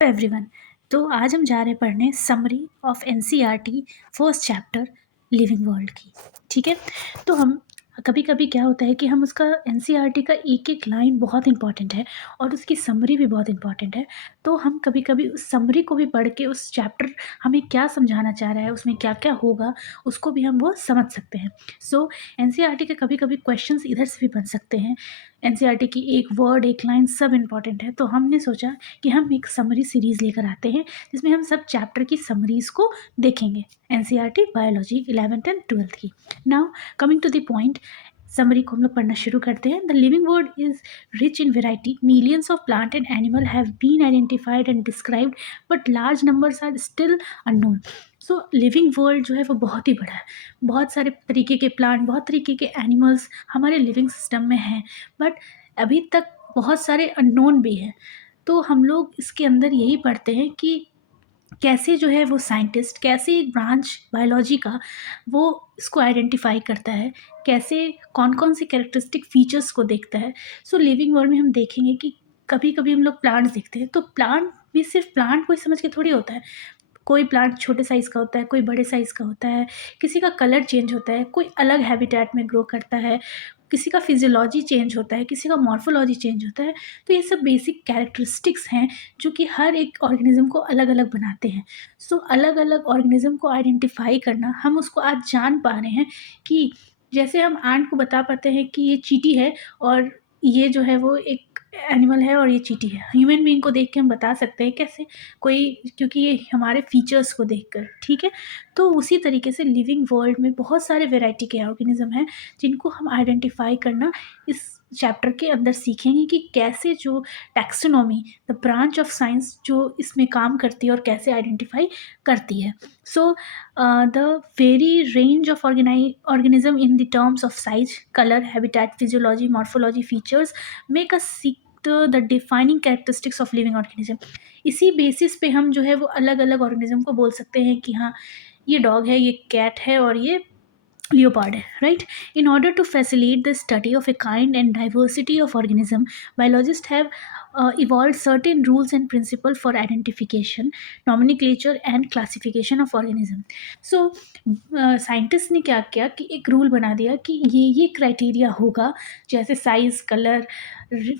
Everyone. तो आज हम जा रहे हैं पढ़ने summary of NCERT first chapter living world की। ठीक है। तो हम कभी कभी क्या होता है कि हम उसका एनसीईआरटी का एक एक लाइन बहुत इंपॉर्टेंट है और उसकी समरी भी बहुत इंपॉर्टेंट है। तो हम कभी कभी उस समरी को भी पढ़ के उस चैप्टर हमें क्या समझाना चाह रहा है, उसमें क्या क्या होगा, उसको भी हम वो समझ सकते हैं। सो एनसीईआरटी के कभी कभी क्वेश्चंस इधर से भी बन सकते हैं। एनसीईआरटी की एक वर्ड एक लाइन सब इंपॉर्टेंट है, तो हमने सोचा कि हम एक समरी सीरीज़ लेकर आते हैं जिसमें हम सब चैप्टर की समरीज़ को देखेंगे। NCERT biology 11th and 12th की। Now coming to the point, summary को हम लोग पढ़ना शुरू करते हैं। The living world is rich in variety, millions of plant and animal have been identified and described, but large numbers are still unknown. So living world जो है वो बहुत ही बड़ा है। बहुत सारे तरीके के प्लांट, बहुत तरीके के एनिमल्स हमारे लिविंग सिस्टम में हैं, बट अभी तक बहुत सारे अननोन भी हैं। तो हम लोग इसके अंदर यही पढ़ते हैं कि कैसे जो है वो साइंटिस्ट, कैसे एक ब्रांच बायोलॉजी का वो इसको आइडेंटिफाई करता है, कैसे कौन कौन सी कैरेक्टरिस्टिक फीचर्स को देखता है। सो लिविंग वर्ल्ड में हम देखेंगे कि कभी कभी हम लोग प्लांट्स देखते हैं, तो प्लांट भी सिर्फ प्लांट कोई समझ के थोड़ी होता है। कोई प्लांट छोटे साइज़ का होता है, कोई बड़े साइज़ का होता है, किसी का कलर चेंज होता है, कोई अलग हैबिटेट में ग्रो करता है, किसी का फिजियोलॉजी चेंज होता है, किसी का मॉर्फोलॉजी चेंज होता है। तो ये सब बेसिक कैरेक्टरिस्टिक्स हैं जो कि हर एक ऑर्गेनिज्म को अलग अलग बनाते हैं। सो अलग अलग ऑर्गेनिज्म को आइडेंटिफाई करना, हम उसको आज जान पा रहे हैं कि जैसे हम एंट को बता पाते हैं कि ये चींटी है और ये जो है वो एक एनिमल है और ये चींटी है। ह्यूमन बीइंग को देख के हम बता सकते हैं कैसे कोई, क्योंकि ये हमारे फीचर्स को देखकर। ठीक है। तो उसी तरीके से लिविंग वर्ल्ड में बहुत सारे वैरायटी के ऑर्गेनिज्म हैं जिनको हम आइडेंटिफाई करना इस चैप्टर के अंदर सीखेंगे कि कैसे जो taxonomy, the branch of science जो इसमें काम करती है और कैसे आइडेंटिफाई करती है। So the very range of organism in the terms of size, color, habitat, physiology, morphology, features make us seek the defining characteristics of living organism। इसी बेसिस पे हम जो है वो अलग अलग ऑर्गेनिज्म को बोल सकते हैं कि हाँ, ये डॉग है, ये कैट है और ये leopard है, right? In order to facilitate the study of a kind and diversity of organism, biologists have evolved certain rules and principles for identification, nomenclature and classification of organism। So scientist ने क्या किया कि एक rule बना दिया कि ये criteria होगा, जैसे size, colour,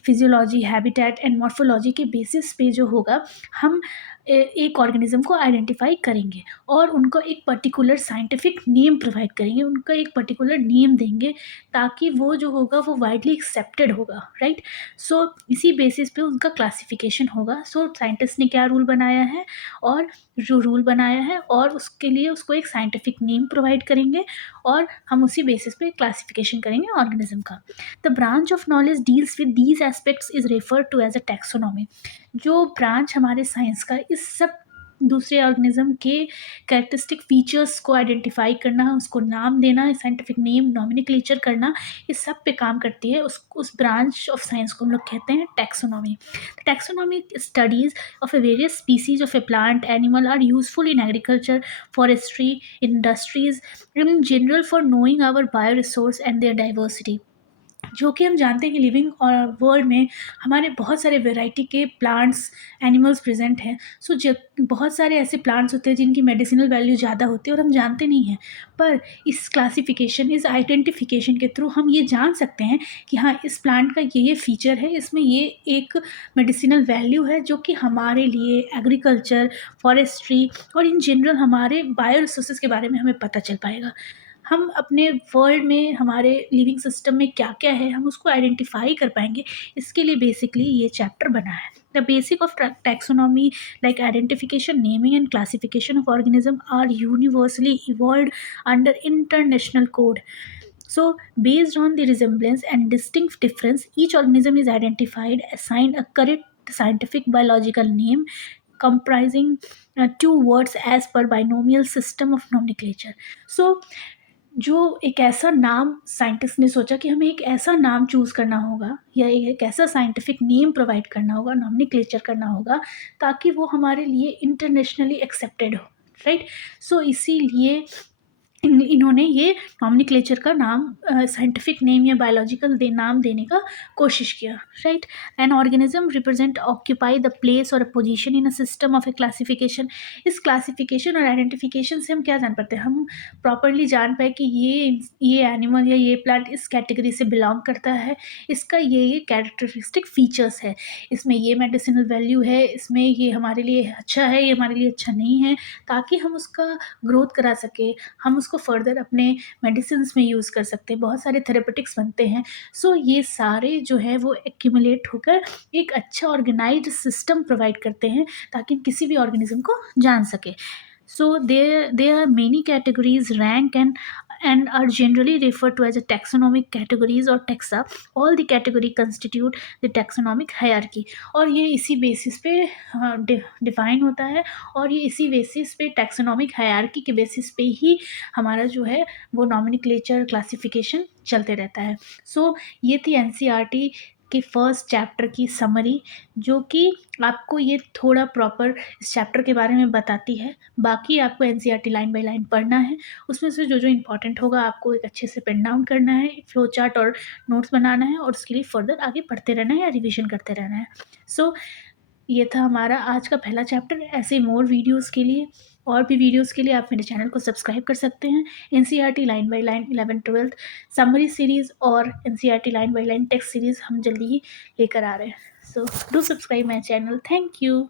physiology, habitat and morphology के बेसिस पे जो होगा हम एक ऑर्गेनिज्म को आइडेंटिफाई करेंगे और उनको एक पर्टिकुलर साइंटिफिक नेम प्रोवाइड करेंगे, उनका एक पर्टिकुलर नेम देंगे ताकि वो जो होगा वो वाइडली एक्सेप्टेड होगा, राइट? सो इसी बेसिस पे उनका क्लासिफिकेशन होगा। सो साइंटिस्ट ने क्या रूल बनाया है, और जो रूल बनाया है और उसके लिए उसको एक साइंटिफिक नेम प्रोवाइड करेंगे और हम उसी बेसिस पे क्लासिफिकेशन करेंगे ऑर्गेनिज्म का। The branch of knowledge deals with these aspects is referred to as a taxonomy. जो ब्रांच हमारे साइंस का इस सब दूसरे ऑर्गेनिज्म के कैरेक्टरिस्टिक फीचर्स को आइडेंटिफाई करना, उसको नाम देना, साइंटिफिक नेम, नॉमिनक्लेचर करना, इस सब पे काम करती है। उस ब्रांच ऑफ साइंस को हम लोग कहते हैं taxonomy. Taxonomy studies of a various species of a plant animal are useful in agriculture, forestry, industries, and in general for knowing our bioresource and their diversity। जो कि हम जानते हैं कि लिविंग वर्ल्ड में हमारे बहुत सारे वैरायटी के प्लांट्स, एनिमल्स प्रेजेंट हैं। सो जब बहुत सारे ऐसे प्लांट्स होते हैं जिनकी मेडिसिनल वैल्यू ज़्यादा होती है और हम जानते नहीं हैं, पर इस क्लासिफिकेशन, इस आइडेंटिफिकेशन के थ्रू हम ये जान सकते हैं कि हाँ, इस प्लांट का ये फीचर है, इसमें ये एक मेडिसिनल वैल्यू है जो कि हमारे लिए एग्रीकल्चर, फॉरेस्ट्री और इन जनरल हमारे बायो रिसोर्सेज के बारे में हमें पता चल पाएगा। हम अपने वर्ल्ड में, हमारे लिविंग सिस्टम में क्या क्या है, हम उसको आइडेंटिफाई कर पाएंगे। इसके लिए बेसिकली ये चैप्टर बना है। The basic of taxonomy like identification, naming and classification of organism are universally evolved under international code. So, based on the resemblance and distinct difference, each organism is identified, assigned a correct scientific biological name comprising two words as per binomial system of nomenclature। So, जो एक ऐसा नाम scientist ने सोचा कि हमें एक ऐसा नाम चूज़ करना होगा या एक ऐसा साइंटिफिक नेम प्रोवाइड करना होगा, नॉमिनक्लेचर करना होगा, ताकि वो हमारे लिए इंटरनेशनली एक्सेप्टेड हो, राइट? सो इसीलिए इन्होंने ये नॉमेनक्लेचर का नाम साइंटिफिक नेम या बायोलॉजिकल नाम देने का कोशिश किया, right. An organism represent occupy the place और position in a system of a classification. इस क्लासिफिकेशन और आइडेंटिफिकेशन से हम क्या जान पाते हैं, हम प्रॉपरली जान पाए कि ये एनिमल या ये प्लांट इस कैटेगरी से बिलोंग करता है, इसका ये कैरेक्टरिस्टिक फीचर्स है, इसमें ये मेडिसिनल वैल्यू है, इसमें ये हमारे लिए अच्छा है, ये हमारे लिए अच्छा नहीं है, ताकि हम उसका ग्रोथ करा सके, हम उसको फर्दर अपने मेडिसिन्स में यूज़ कर सकते हैं, बहुत सारे थेरेपेटिक्स बनते हैं। सो ये सारे जो है वो एक्यूमुलेट होकर एक अच्छा ऑर्गेनाइज्ड सिस्टम प्रोवाइड करते हैं ताकि हम किसी भी ऑर्गेनिज्म को जान सके। So there are many categories rank and are generally referred to as a taxonomic categories or taxa. All the category constitute the taxonomic hierarchy. और ये इसी बेसिस पे डिफाइन होता है, और ये इसी बेसिस पे टैक्सोनॉमिक हायरार्की के बेसिस पे ही हमारा जो है वो नॉमेनक्लेचर क्लासिफिकेशन चलते रहता है। सो ये थी एनसीईआरटी के फर्स्ट चैप्टर की समरी, जो कि आपको ये थोड़ा प्रॉपर इस चैप्टर के बारे में बताती है। बाकी आपको एनसीईआरटी लाइन बाय लाइन पढ़ना है, उसमें से जो जो इम्पोर्टेंट होगा आपको एक अच्छे से पेन डाउन करना है, फ्लो चार्ट और नोट्स बनाना है, और उसके लिए फर्दर आगे पढ़ते रहना है या रिविजन करते रहना है। सो ये था हमारा आज का पहला चैप्टर। ऐसे मोर वीडियोस के लिए, और भी वीडियोस के लिए आप मेरे चैनल को सब्सक्राइब कर सकते हैं। NCERT line by line 11th-12th summary series और NCERT line by line text series हम जल्दी ही लेकर आ रहे हैं। So do subscribe my channel. Thank you.